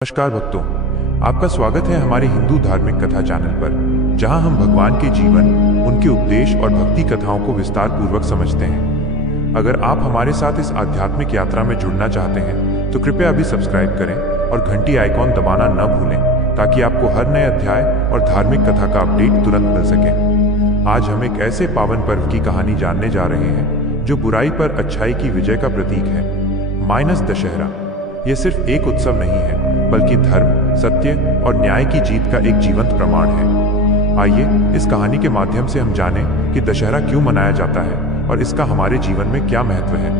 नमस्कार भक्तों, आपका स्वागत है हमारे हिंदू धार्मिक कथा चैनल पर, जहां हम भगवान के जीवन, उनके उपदेश और भक्ति कथाओं को विस्तार पूर्वक समझते हैं। अगर आप हमारे साथ इस आध्यात्मिक यात्रा में जुड़ना चाहते हैं तो कृपया अभी सब्सक्राइब करें और घंटी आइकॉन दबाना न भूलें, ताकि आपको हर नए अध्याय और धार्मिक कथा का अपडेट तुरंत मिल सके। आज हम एक ऐसे पावन पर्व की कहानी जानने जा रहे हैं जो बुराई पर अच्छाई की विजय का प्रतीक है, माइनस दशहरा। यह सिर्फ एक उत्सव नहीं है, बल्कि धर्म, सत्य और न्याय की जीत का एक जीवंत प्रमाण है। आइए इस कहानी के माध्यम से हम जानें कि दशहरा क्यों मनाया जाता है और इसका हमारे जीवन में क्या महत्व है।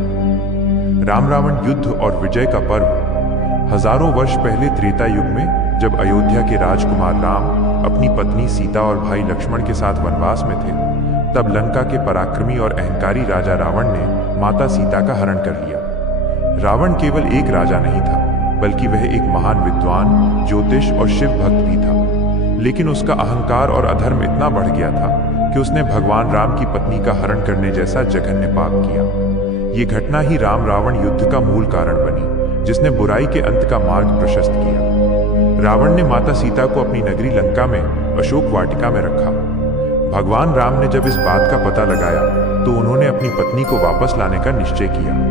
राम रावण युद्ध और विजय का पर्व। हजारों वर्ष पहले त्रेता युग में, जब अयोध्या के राजकुमार राम अपनी पत्नी सीता और भाई लक्ष्मण के साथ वनवास में थे, तब लंका के पराक्रमी और अहंकारी राजा रावण ने माता सीता का हरण कर लिया। रावण केवल एक राजा नहीं था, बल्कि वह एक महान विद्वान, ज्योतिष और शिव भक्त भी था। लेकिन उसका अहंकार और अधर्म इतना बढ़ गया था कि उसने भगवान राम की पत्नी का हरण करने जैसा जघन्य पाप किया। ये घटना ही राम रावण युद्ध का मूल कारण बनी, जिसने बुराई के अंत का मार्ग प्रशस्त किया। रावण ने माता सीता को अपनी नगरी लंका में अशोक वाटिका में रखा। भगवान राम ने जब इस बात का पता लगाया तो उन्होंने अपनी पत्नी को वापस लाने का निश्चय किया।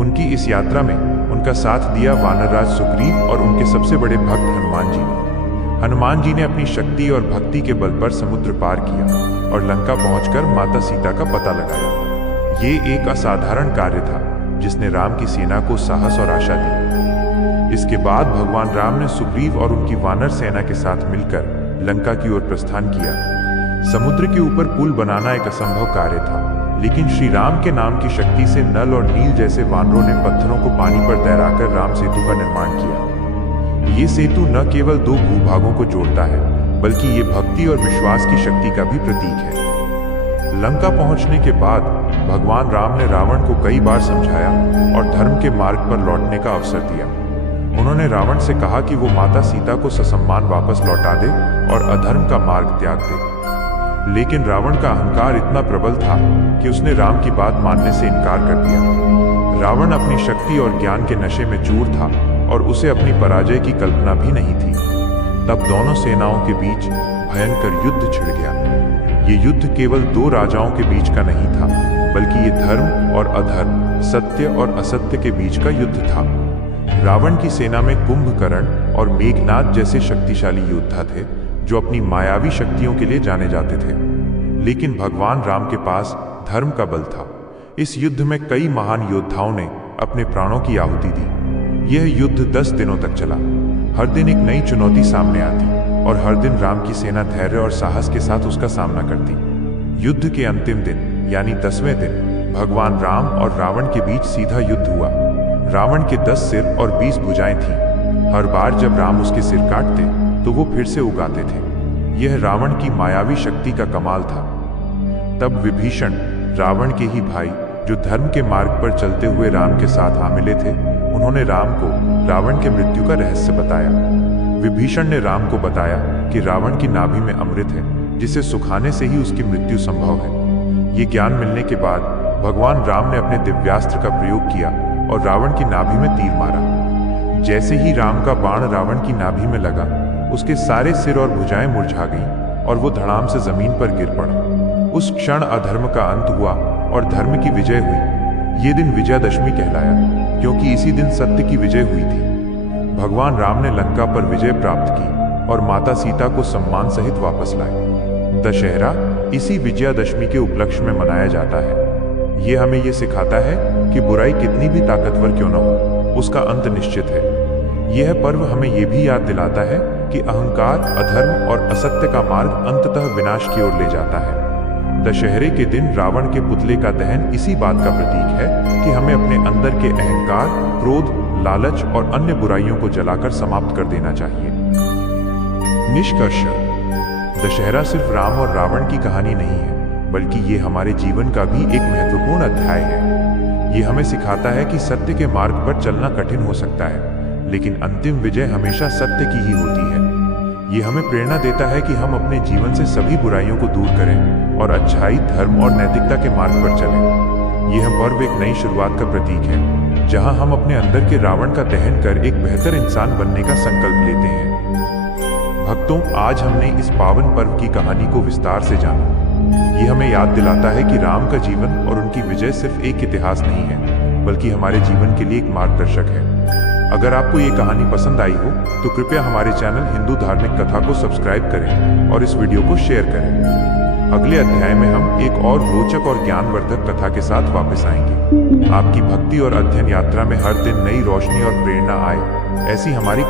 उनकी इस यात्रा में उनका साथ दिया वानरराज सुग्रीव और उनके सबसे बड़े भक्त हनुमान जी ने। हनुमान जी ने अपनी शक्ति और भक्ति के बल पर समुद्र पार किया और लंका पहुंचकर माता सीता का पता लगाया। ये एक असाधारण कार्य था, जिसने राम की सेना को साहस और आशा दी। इसके बाद भगवान राम ने सुग्रीव और उनकी वानर सेना के साथ मिलकर लंका की ओर प्रस्थान किया। समुद्र के ऊपर पुल बनाना एक असंभव कार्य था, लेकिन श्री राम के नाम की शक्ति से नल और नील जैसे वानरों ने पत्थरों को पानी पर तैराकर राम सेतु का निर्माण किया। ये सेतु न केवल दो भूभागों को जोड़ता है, बल्कि ये भक्ति और विश्वास की शक्ति का भी प्रतीक है। लंका पहुंचने के बाद भगवान राम ने रावण को कई बार समझाया और धर्म के मार्ग पर लौटने का अवसर दिया। उन्होंने रावण से कहा कि वो माता सीता को ससम्मान वापस लौटा दे और अधर्म का मार्ग त्याग दे। लेकिन रावण का अहंकार इतना प्रबल था कि उसने राम की बात मानने से इनकार कर दिया। रावण अपनी शक्ति और ज्ञान के नशे में चूर था और उसे अपनी पराजय की कल्पना भी नहीं थी। तब दोनों सेनाओं के बीच भयंकर युद्ध छिड़ गया। ये युद्ध केवल दो राजाओं के बीच का नहीं था, बल्कि ये धर्म और अधर्म, सत्य और असत्य के बीच का युद्ध था। रावण की सेना में कुंभकर्ण और मेघनाद जैसे शक्तिशाली योद्धा थे, जो अपनी मायावी शक्तियों के लिए जाने जाते थे। लेकिन भगवान राम के पास धर्म का बल था। इस युद्ध में कई महान योद्धाओं ने अपने प्राणों की आहुति दी। यह युद्ध 10 दिनों तक चला। हर दिन एक नई चुनौती सामने आती और हर दिन राम की सेना धैर्य और साहस के साथ उसका सामना करती। युद्ध के अंतिम दिन, यानी 10वें दिन, भगवान राम और रावण के बीच सीधा युद्ध हुआ। रावण के 10 सिर और 20 भुजाएं थीं। हर बार जब राम उसके सिर काटते तो वो फिर से उगाते थे। यह रावण की मायावी शक्ति का कमाल था। तब विभीषण, रावण के ही भाई, जो धर्म के मार्ग पर चलते हुए राम के साथ आ मिले थे, उन्होंने राम को रावण के मृत्यु का रहस्य बताया। विभीषण ने राम को बताया कि रावण की नाभि में अमृत है, जिसे सुखाने से ही उसकी मृत्यु संभव है। ये ज्ञान मिलने के बाद भगवान राम ने अपने दिव्यास्त्र का प्रयोग किया और रावण की नाभि में तीर मारा। जैसे ही राम का बाण रावण की नाभि में लगा, उसके सारे सिर और भुजाएं मुरझा गईं और वो धड़ाम से जमीन पर गिर पड़ा। उस क्षण अधर्म का अंत हुआ और धर्म की विजय हुई। ये दिन विजयादशमी कहलाया, क्योंकि इसी दिन सत्य की विजय हुई थी। भगवान राम ने लंका पर विजय प्राप्त की और माता सीता को सम्मान सहित वापस लाए। दशहरा इसी विजयादशमी के उपलक्ष्य में मनाया जाता है। ये हमें ये सिखाता है कि बुराई कितनी भी ताकतवर क्यों न हो, उसका अंत निश्चित है। यह पर्व हमें यह भी याद दिलाता है कि अहंकार, अधर्म और असत्य का मार्ग अंततः विनाश की ओर ले जाता है। दशहरे के दिन रावण के पुतले का दहन इसी बात का प्रतीक है कि हमें अपने अंदर के अहंकार, क्रोध, लालच और अन्य बुराइयों को जलाकर समाप्त कर देना चाहिए। निष्कर्ष: दशहरा सिर्फ राम और रावण की कहानी नहीं है, बल्कि ये हमारे जीवन का भी एक महत्वपूर्ण अध्याय है। ये हमें सिखाता है कि सत्य के मार्ग पर चलना कठिन हो सकता है, लेकिन अंतिम विजय हमेशा सत्य की ही होती है। ये हमें प्रेरणा देता है कि हम अपने जीवन से सभी बुराइयों को दूर करें और अच्छाई, धर्म और नैतिकता के मार्ग पर चलें। यह पर्व एक नई शुरुआत का प्रतीक है, जहां हम अपने अंदर के रावण का दहन कर एक बेहतर इंसान बनने का संकल्प लेते हैं। भक्तों, आज हमने इस पावन पर्व की कहानी को विस्तार से जाना। ये हमें याद दिलाता है कि राम का जीवन और उनकी विजय सिर्फ एक इतिहास नहीं है, बल्कि हमारे जीवन के लिए एक मार्गदर्शक है। अगर आपको ये कहानी पसंद आई हो तो कृपया हमारे चैनल हिंदू धार्मिक कथा को सब्सक्राइब करें और इस वीडियो को शेयर करें। अगले अध्याय में हम एक और रोचक और ज्ञानवर्धक कथा के साथ वापस आएंगे। आपकी भक्ति और अध्ययन यात्रा में हर दिन नई रोशनी और प्रेरणा आए, ऐसी हमारी